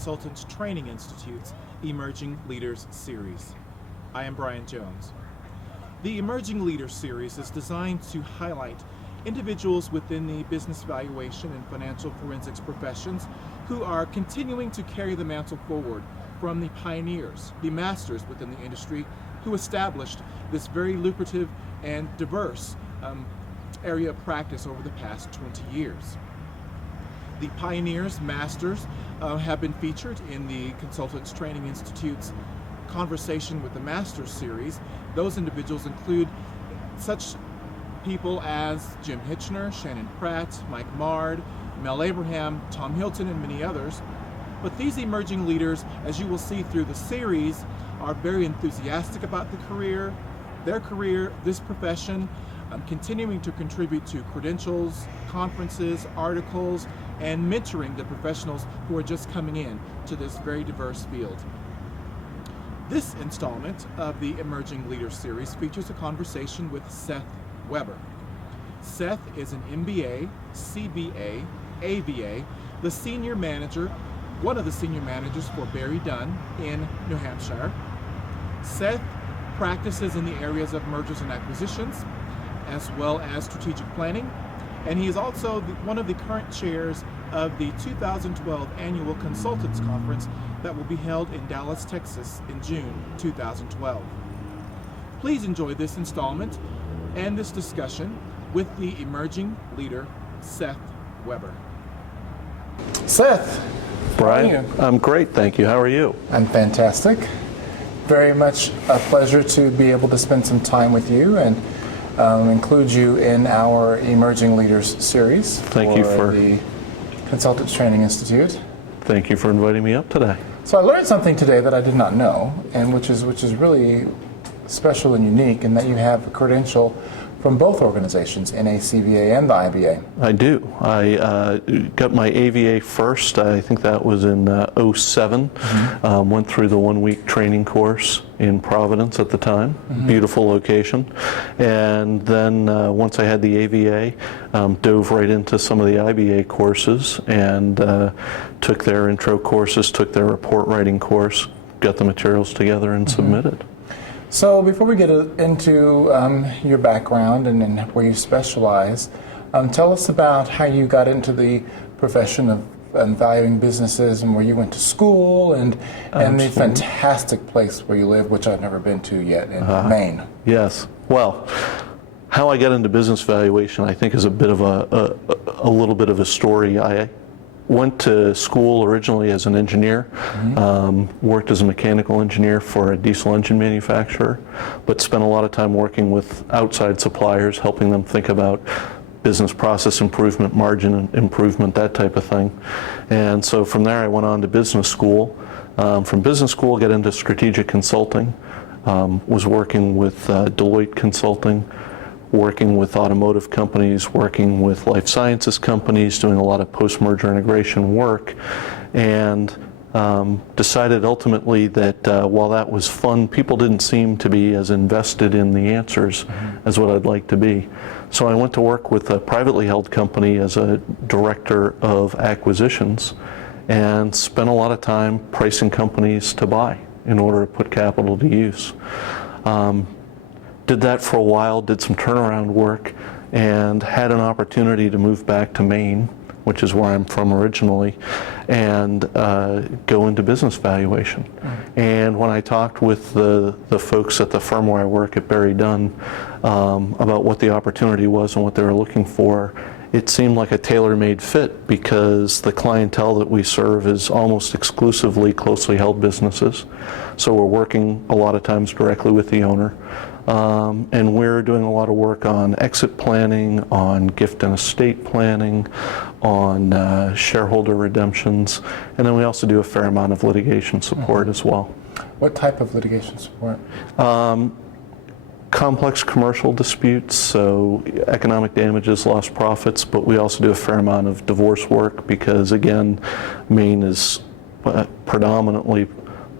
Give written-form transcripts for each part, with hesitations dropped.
Consultants Training Institute's Emerging Leaders Series. I am Brien Jones. The Emerging Leaders Series is designed to highlight individuals within the business valuation and financial forensics professions who are continuing to carry the mantle forward from the pioneers, the masters within the industry who established this very lucrative and diverse area of practice over the past 20 years. The pioneers, masters, have been featured in the Consultants Training Institute's Conversation with the Masters series. Those individuals include such people as Jim Hitchner, Shannon Pratt, Mike Mard, Mel Abraham, Tom Hilton, and many others. But these emerging leaders, as you will see through the series, are very enthusiastic about their career, this profession, continuing to contribute to credentials, conferences, articles, and mentoring the professionals who are just coming in to this very diverse field. This installment of the Emerging Leaders Series features a conversation with Seth Webber. Seth is an MBA, CBA, AVA, the senior manager, one of the senior managers for Barry Dunn in New Hampshire. Seth practices in the areas of mergers and acquisitions, as well as strategic planning, and he is also one of the current chairs of the 2012 Annual Consultants Conference that will be held in Dallas, Texas in June 2012. Please enjoy this installment and this discussion with the emerging leader, Seth Webber. Seth, Brien, how are you? I'm great, thank you. How are you? I'm fantastic. Very much a pleasure to be able to spend some time with you and include you in our Emerging Leaders series. Thank you for the Consultants Training Institute. Thank you for inviting me up today. So I learned something today that I did not know, and which is really special and unique, in that you have a credential from both organizations, NACVA and the IBA. I do. I got my AVA first. I think that was in '07. Went through the one-week training course in Providence at the time. Beautiful location. And then once I had the AVA, dove right into some of the IBA courses and took their intro courses, took their report writing course, got the materials together and submitted. So before we get into your background and where you specialize, tell us about how you got into the profession of valuing businesses and where you went to school and the fantastic place where you live, which I've never been to yet, in Maine. Yes. Well, how I got into business valuation, I think, is a bit of a little bit of a story. I went to school originally as an engineer, worked as a mechanical engineer for a diesel engine manufacturer, but spent a lot of time working with outside suppliers, helping them think about business process improvement, margin improvement, that type of thing. And so from there I went on to business school. From business school, got into strategic consulting, was working with Deloitte Consulting, working with automotive companies, working with life sciences companies, doing a lot of post-merger integration work, and decided ultimately that while that was fun, people didn't seem to be as invested in the answers as what I'd like to be. So I went to work with a privately held company as a director of acquisitions and spent a lot of time pricing companies to buy in order to put capital to use. Did that for a while, did some turnaround work, and had an opportunity to move back to Maine, which is where I'm from originally, and go into business valuation. And when I talked with the folks at the firm where I work at Barry Dunn about what the opportunity was and what they were looking for, it seemed like a tailor-made fit, because the clientele that we serve is almost exclusively closely held businesses. So we're working a lot of times directly with the owner. And we're doing a lot of work on exit planning, on gift and estate planning, on shareholder redemptions, and then we also do a fair amount of litigation support as well. What type of litigation support? Complex commercial disputes, so economic damages, lost profits, but we also do a fair amount of divorce work because, again, Maine is predominantly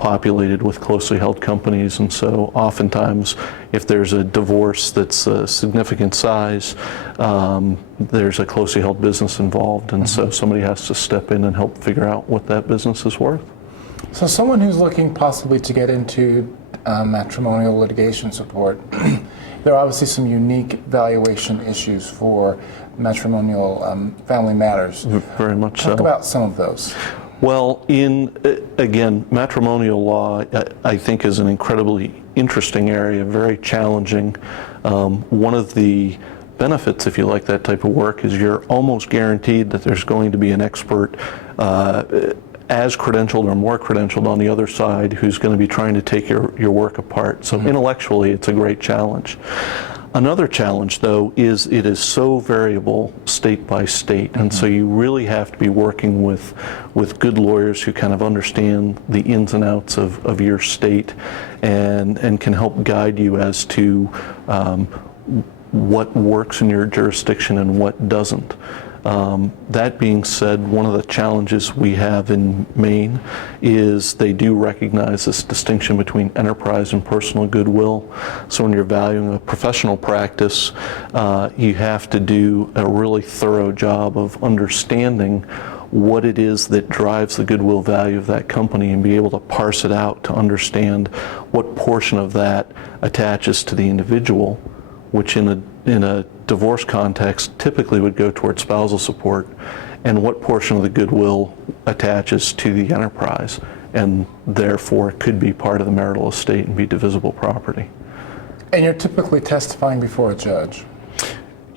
populated with closely held companies, and so oftentimes if there's a divorce that's a significant size, there's a closely held business involved, and so somebody has to step in and help figure out what that business is worth. So someone who's looking possibly to get into matrimonial litigation support, there are obviously some unique valuation issues for matrimonial family matters. Very much so. Talk about some of those. Well, again, matrimonial law, I think, is an incredibly interesting area, very challenging. One of the benefits, if you like that type of work, is you're almost guaranteed that there's going to be an expert as credentialed or more credentialed on the other side who's going to be trying to take your work apart. So intellectually, it's a great challenge. Another challenge, though, is it is so variable state by state, and so you really have to be working with good lawyers who kind of understand the ins and outs of your state and can help guide you as to what works in your jurisdiction and what doesn't. That being said, one of the challenges we have in Maine is they do recognize this distinction between enterprise and personal goodwill. So when you're valuing a professional practice, you have to do a really thorough job of understanding what it is that drives the goodwill value of that company and be able to parse it out to understand what portion of that attaches to the individual, which in a divorce context typically would go towards spousal support, and what portion of the goodwill attaches to the enterprise and therefore could be part of the marital estate and be divisible property. And you're typically testifying before a judge.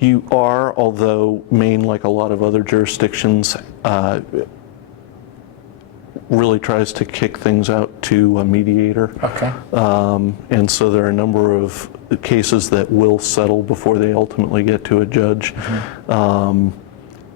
You are, although Maine, like a lot of other jurisdictions, really tries to kick things out to a mediator. Okay. And so there are a number of cases that will settle before they ultimately get to a judge,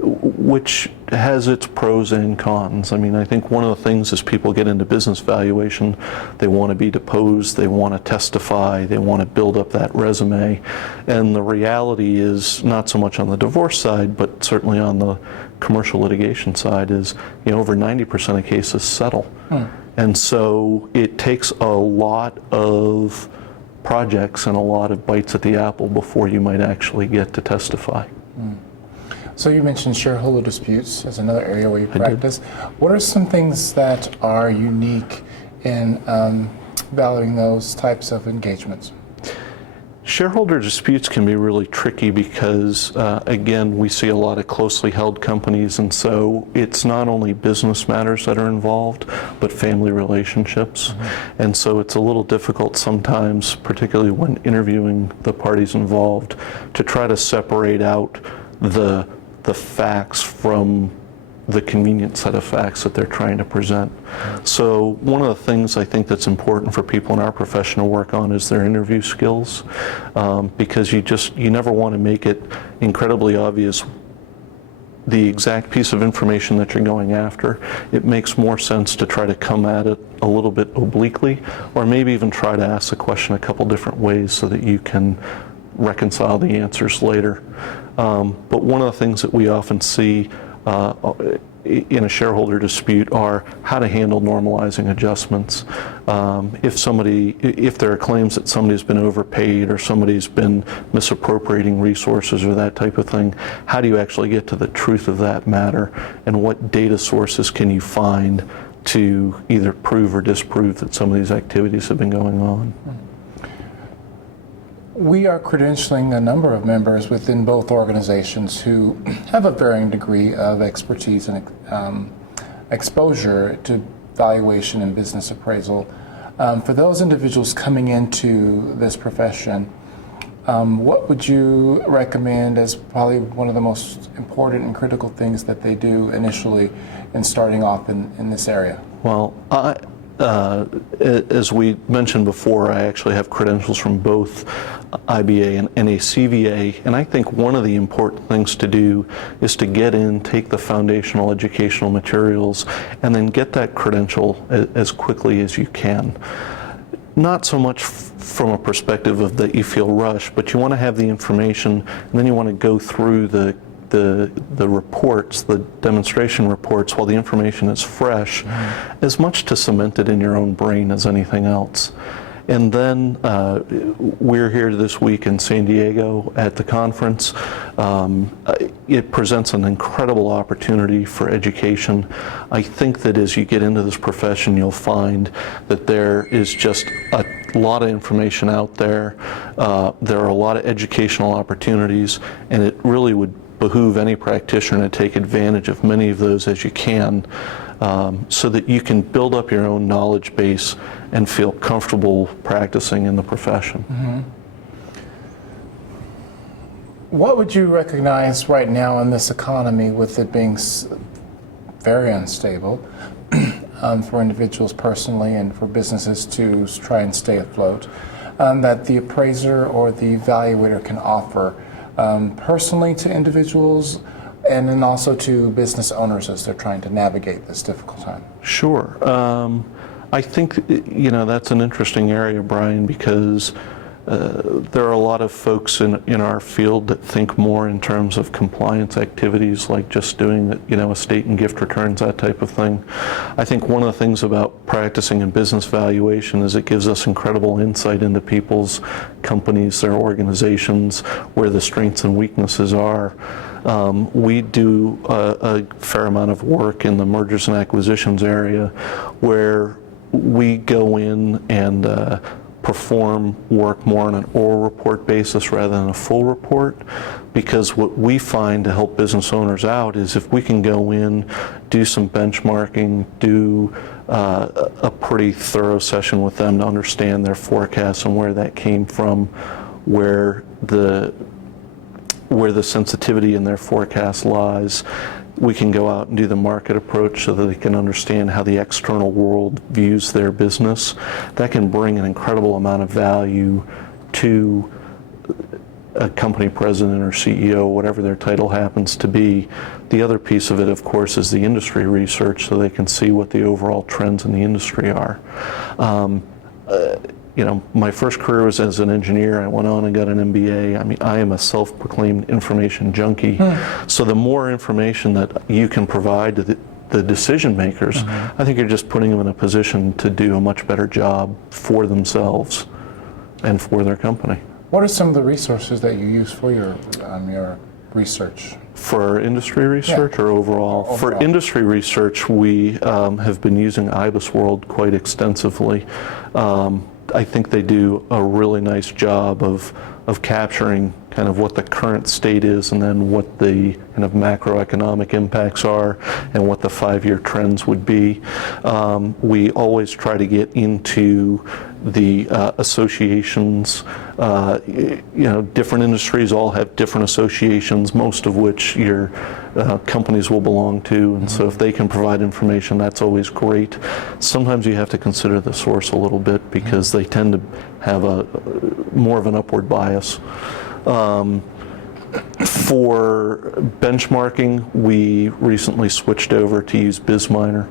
which has its pros and cons. I mean, I think one of the things as people get into business valuation, they want to be deposed, they want to testify, they want to build up that resume. And the reality is not so much on the divorce side, but certainly on the commercial litigation side is, over 90% of cases settle. And so it takes a lot of projects and a lot of bites at the apple before you might actually get to testify. So you mentioned shareholder disputes as another area where you practice. What are some things that are unique in valuing those types of engagements? Shareholder disputes can be really tricky because, again, we see a lot of closely held companies, and so it's not only business matters that are involved, but family relationships. And so it's a little difficult sometimes, particularly when interviewing the parties involved, to try to separate out the facts from the convenient set of facts that they're trying to present. So one of the things I think that's important for people in our profession to work on is their interview skills, because you never want to make it incredibly obvious the exact piece of information that you're going after. It makes more sense to try to come at it a little bit obliquely, or maybe even try to ask the question a couple different ways so that you can reconcile the answers later. But one of the things that we often see in a shareholder dispute are how to handle normalizing adjustments. If there are claims that somebody's been overpaid or somebody's been misappropriating resources or that type of thing, how do you actually get to the truth of that matter, and what data sources can you find to either prove or disprove that some of these activities have been going on? We are credentialing a number of members within both organizations who have a varying degree of expertise and exposure to valuation and business appraisal. For those individuals coming into this profession, what would you recommend as probably one of the most important and critical things that they do initially in starting off in this area? Well, as we mentioned before, I actually have credentials from both IBA and NACVA, and I think one of the important things to do is to get in, take the foundational educational materials, and then get that credential as quickly as you can. Not so much from a perspective of that you feel rushed, but you want to have the information, and then you want to go through the the reports, the demonstration reports, while the information is fresh, as much to cement it in your own brain as anything else. And then we're here this week in San Diego at the conference. It presents an incredible opportunity for education. I think that as you get into this profession, you'll find that there is just a lot of information out there. There are a lot of educational opportunities, and it really would behoove any practitioner to take advantage of many of those as you can, so that you can build up your own knowledge base and feel comfortable practicing in the profession. Mm-hmm. What would you recognize right now in this economy, with it being very unstable for individuals personally and for businesses to try and stay afloat, that the appraiser or the evaluator can offer personally to individuals and then also to business owners as they're trying to navigate this difficult time? Sure. I think, that's an interesting area, Brian, because there are a lot of folks in our field that think more in terms of compliance activities, like just doing, estate and gift returns, that type of thing. I think one of the things about practicing in business valuation is it gives us incredible insight into people's companies, their organizations, where the strengths and weaknesses are. We do a fair amount of work in the mergers and acquisitions area, where we go in and perform work more on an oral report basis rather than a full report, because what we find to help business owners out is if we can go in, do some benchmarking, do a pretty thorough session with them to understand their forecasts and where that came from, where the sensitivity in their forecast lies. We can go out and do the market approach so that they can understand how the external world views their business. That can bring an incredible amount of value to a company president or CEO, whatever their title happens to be. The other piece of it, of course, is the industry research, so they can see what the overall trends in the industry are. My first career was as an engineer. I went on and got an MBA. I mean, I am a self-proclaimed information junkie. So the more information that you can provide to the decision makers, I think you're just putting them in a position to do a much better job for themselves and for their company. What are some of the resources that you use for your research? For industry research, or overall? For industry research, we have been using IBISWorld quite extensively. I think they do a really nice job of capturing kind of what the current state is, and then what the kind of macroeconomic impacts are, and what the 5-year trends would be. We always try to get into the associations. Different industries all have different associations, most of which your companies will belong to, and so if they can provide information, that's always great. Sometimes you have to consider the source a little bit, because they tend to have more of an upward bias. For benchmarking, we recently switched over to use BizMiner,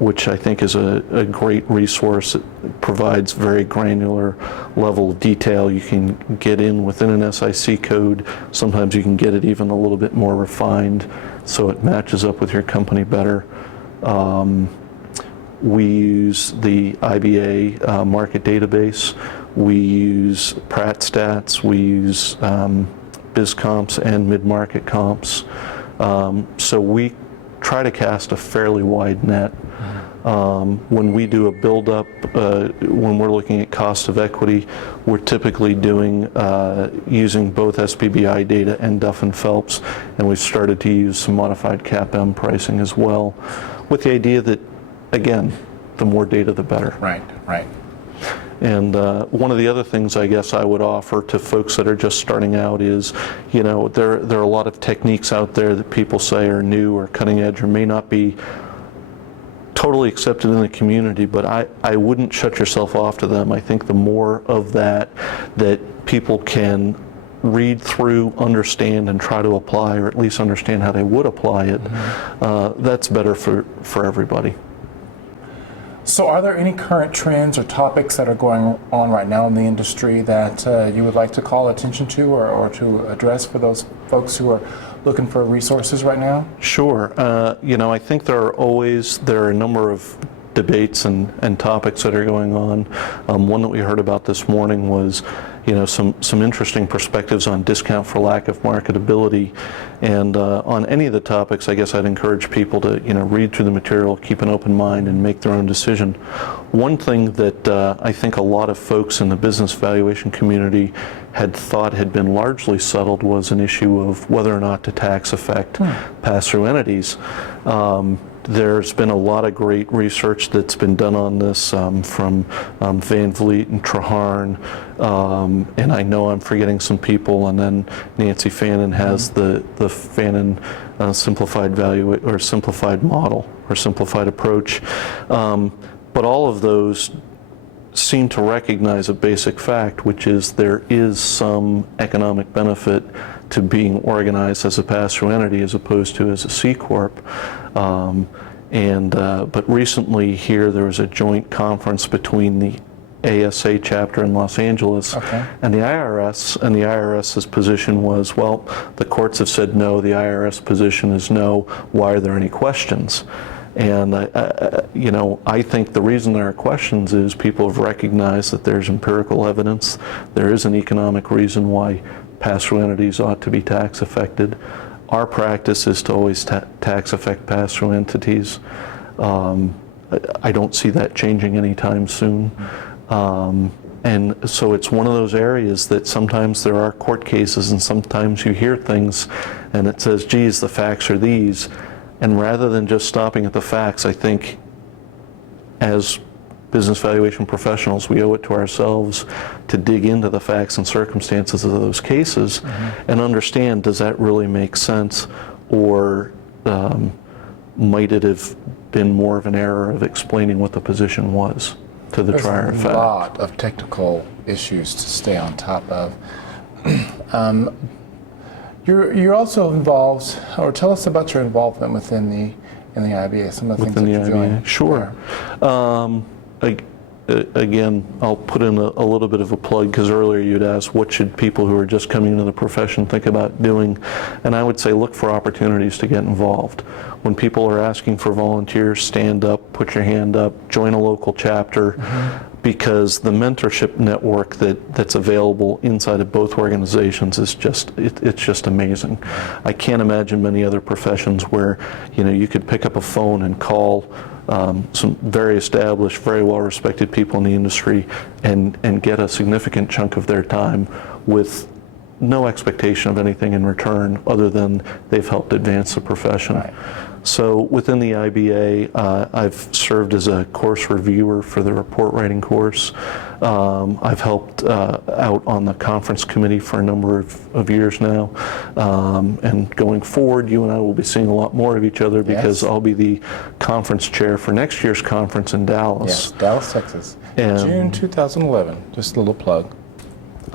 which I think is a great resource. It provides very granular level of detail. You can get in within an SIC code. Sometimes you can get it even a little bit more refined, so it matches up with your company better. We use the IBA market database. We use Pratt Stats. We use BizComps and mid-market comps. So we try to cast a fairly wide net. When we do a build-up, when we're looking at cost of equity, we're typically doing using both SPBI data and Duff & Phelps, and we've started to use some modified CAPM pricing as well, with the idea that, again, the more data, the better. Right. And one of the other things I guess I would offer to folks that are just starting out is, there are a lot of techniques out there that people say are new or cutting edge or may not be totally accepted in the community, but I wouldn't shut yourself off to them. I think the more of that people can read through, understand, and try to apply, or at least understand how they would apply it, that's better for everybody. So are there any current trends or topics that are going on right now in the industry that you would like to call attention to, or to address for those folks who are looking for resources right now? Sure. I think there are a number of debates and topics that are going on. One that we heard about this morning was, some interesting perspectives on discount for lack of marketability. And on any of the topics, I guess I'd encourage people to, read through the material, keep an open mind, and make their own decision. One thing that I think a lot of folks in the business valuation community had thought had been largely settled was an issue of whether or not to tax affect pass-through entities. There's been a lot of great research that's been done on this from Van Vliet and Traharn, and I know I'm forgetting some people, and then Nancy Fannin has the Fannin simplified value or simplified model or simplified approach. But all of those seem to recognize a basic fact, which is there is some economic benefit to being organized as a pass-through entity as opposed to as a C Corp. But recently here there was a joint conference between the ASA chapter in Los Angeles and the IRS, and the IRS's position was, well, the courts have said no, the IRS position is no, why are there any questions? And I think the reason there are questions is people have recognized that there's empirical evidence, there is an economic reason why pass-through entities ought to be tax affected. Our practice is to always tax affect pass-through entities. I don't see that changing anytime soon. And so it's one of those areas that sometimes there are court cases and sometimes you hear things and it says, geez, the facts are these. And rather than just stopping at the facts, I think as business valuation professionals, we owe it to ourselves to dig into the facts and circumstances of those cases and understand, does that really make sense, or might it have been more of an error of explaining what the position was to the trier of fact? There's a lot of technical issues to stay on top of. You're also involved, or tell us about your involvement within the IBA, some of the things that you're doing. Sure. Again, I'll put in a little bit of a plug, because earlier you'd asked what should people who are just coming into the profession think about doing, and I would say look for opportunities to get involved. When people are asking for volunteers, stand up, put your hand up, join a local chapter, because the mentorship network that's available inside of both organizations is it's just amazing. I can't imagine many other professions where you could pick up a phone and call some very established, very well-respected people in the industry and get a significant chunk of their time with no expectation of anything in return other than they've helped advance the profession. Right. So within the IBA, I've served as a course reviewer for the report writing course. I've helped out on the conference committee for a number of years now. And going forward, you and I will be seeing a lot more of each other, because I'll be the conference chair for next year's conference in Dallas. Yes, Dallas, Texas. June 2011, just a little plug.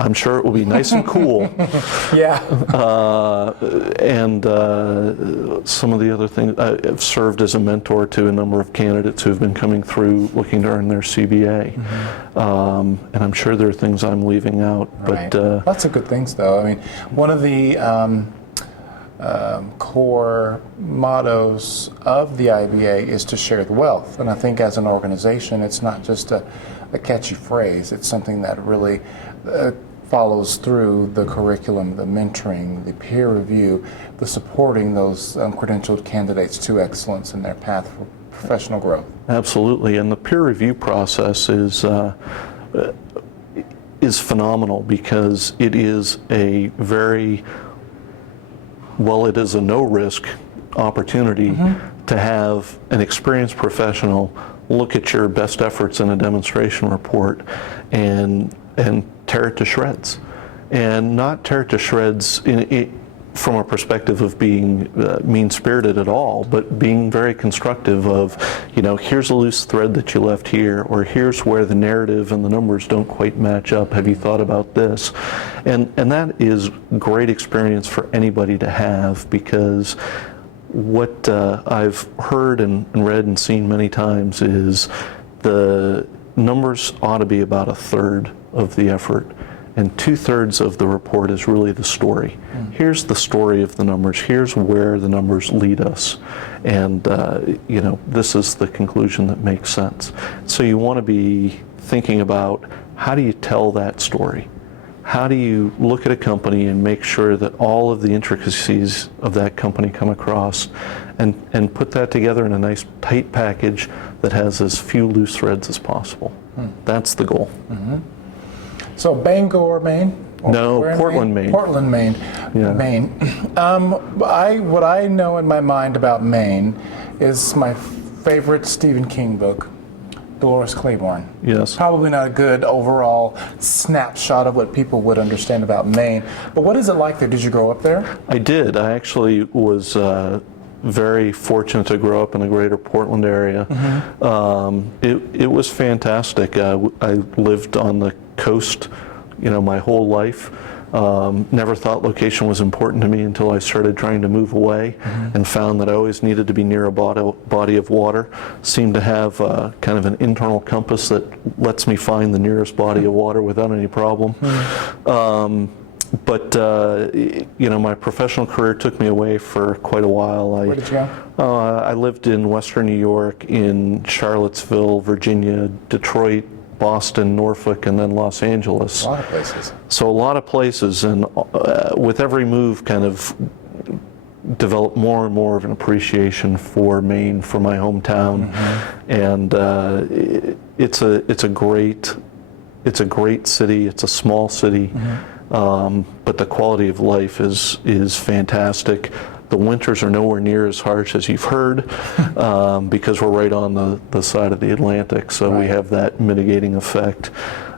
I'm sure it will be nice and cool. Yeah. And some of the other things, I've served as a mentor to a number of candidates who have been coming through looking to earn their CBA. And I'm sure there are things I'm leaving out. Right. But lots of good things, though. I mean, one of the core mottos of the IBA is to share the wealth. And I think as an organization, it's not just a catchy phrase. It's something that really follows through the curriculum, the mentoring, the peer review, the supporting those credentialed candidates to excellence in their path for professional growth. Absolutely, and the peer review process is phenomenal, because it is a very, well, it is a no-risk opportunity to have an experienced professional look at your best efforts in a demonstration report and tear it to shreds, and not tear it to shreds from a perspective of being mean-spirited at all, but being very constructive of, here's a loose thread that you left here, or here's where the narrative and the numbers don't quite match up. Have you thought about this? And that is great experience for anybody to have, because what I've heard and read and seen many times is the numbers ought to be about a third of the effort, and 2/3 of the report is really the story. Here's the story of the numbers. Here's where the numbers lead us, and this is the conclusion that makes sense. So you want to be thinking about, how do you tell that story? How do you look at a company and make sure that all of the intricacies of that company come across, and put that together in a nice tight package that has as few loose threads as possible? That's the goal. So Bangor, Maine? No, Portland, Maine. Portland, Maine. Yeah. Maine. What I know in my mind about Maine is my favorite Stephen King book, Dolores Claiborne. Yes. Probably not a good overall snapshot of what people would understand about Maine. But what is it like there? Did you grow up there? I did. I actually was very fortunate to grow up in the greater Portland area. It was fantastic. I lived on the coast, my whole life. Never thought location was important to me until I started trying to move away, and found that I always needed to be near a body of water. Seemed to have kind of an internal compass that lets me find the nearest body of water without any problem. But my professional career took me away for quite a while. Where did you go? I lived in Western New York, in Charlottesville, Virginia, Detroit, Boston, Norfolk, and then Los Angeles. A lot of places. So a lot of places, and with every move, kind of developed more and more of an appreciation for Maine, for my hometown, and it's a great city. It's a small city, but the quality of life is fantastic. The winters are nowhere near as harsh as you've heard, because we're right on the side of the Atlantic, so we have that mitigating effect.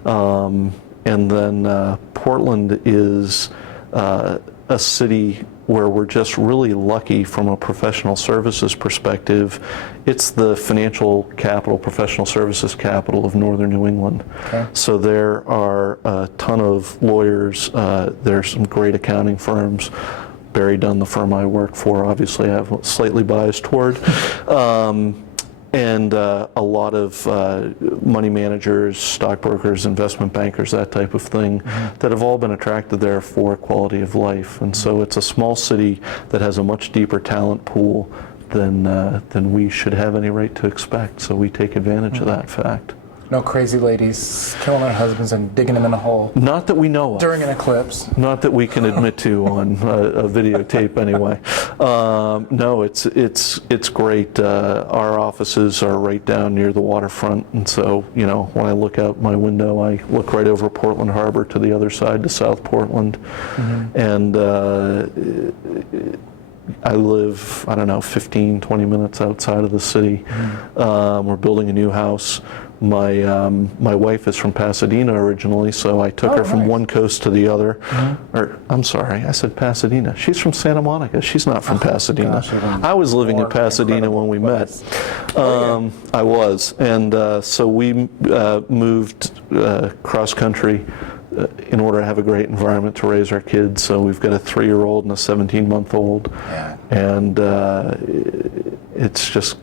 And then Portland is a city where we're just really lucky from a professional services perspective. It's the financial capital, professional services capital of northern New England. Okay. So there are a ton of lawyers, there's some great accounting firms. Barry Dunn, the firm I work for, obviously I have slightly biased toward, and a lot of money managers, stockbrokers, investment bankers, that type of thing, that have all been attracted there for quality of life. And so it's a small city that has a much deeper talent pool than we should have any right to expect. So we take advantage of that fact. No crazy ladies killing their husbands and digging them in a hole. Not that we know of. During an eclipse. Not that we can admit to on a videotape anyway. No, it's great. Our offices are right down near the waterfront, and so when I look out my window, I look right over Portland Harbor to the other side, to South Portland, and I live, 15, 20 minutes outside of the city. We're building a new house. My wife is from Pasadena originally, so I took her from one coast to the other. Or, I'm sorry, I said Pasadena. She's from Santa Monica. She's not from Pasadena. Gosh, I was living in Pasadena when we met. I was, and so we moved cross country in order to have a great environment to raise our kids. So we've got a 3-year-old and a 17-month-old, and it's just,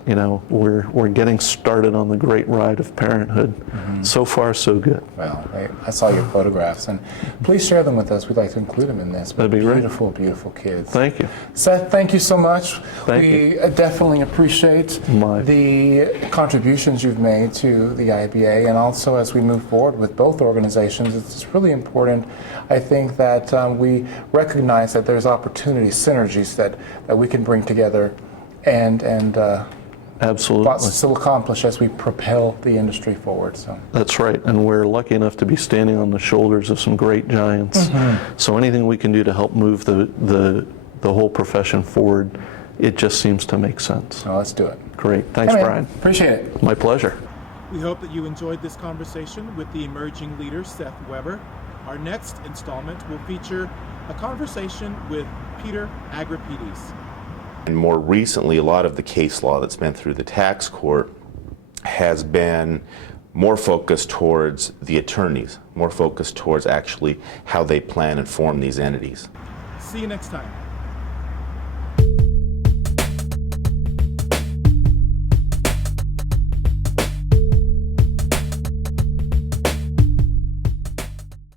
we're getting started on the great ride of parenthood. So far, so good. Well, I saw your photographs, and please share them with us. We'd like to include them in this. That'd be great. Beautiful, beautiful kids. Thank you. Seth, thank you so much. We definitely appreciate the contributions you've made to the IBA, and also as we move forward with both organizations, it's really important, I think, that we recognize that there's opportunities, synergies that we can bring together and absolutely lots still accomplish as we propel the industry forward. So that's right, and we're lucky enough to be standing on the shoulders of some great giants. So anything we can do to help move the whole profession forward, it just seems to make sense. So let's do it. Great, thanks, Brien. Appreciate it. My pleasure. We hope that you enjoyed this conversation with the emerging leader, Seth Webber. Our next installment will feature a conversation with Peter Agrapides. And more recently, a lot of the case law that's been through the tax court has been more focused towards the attorneys, more focused towards actually how they plan and form these entities. See you next time.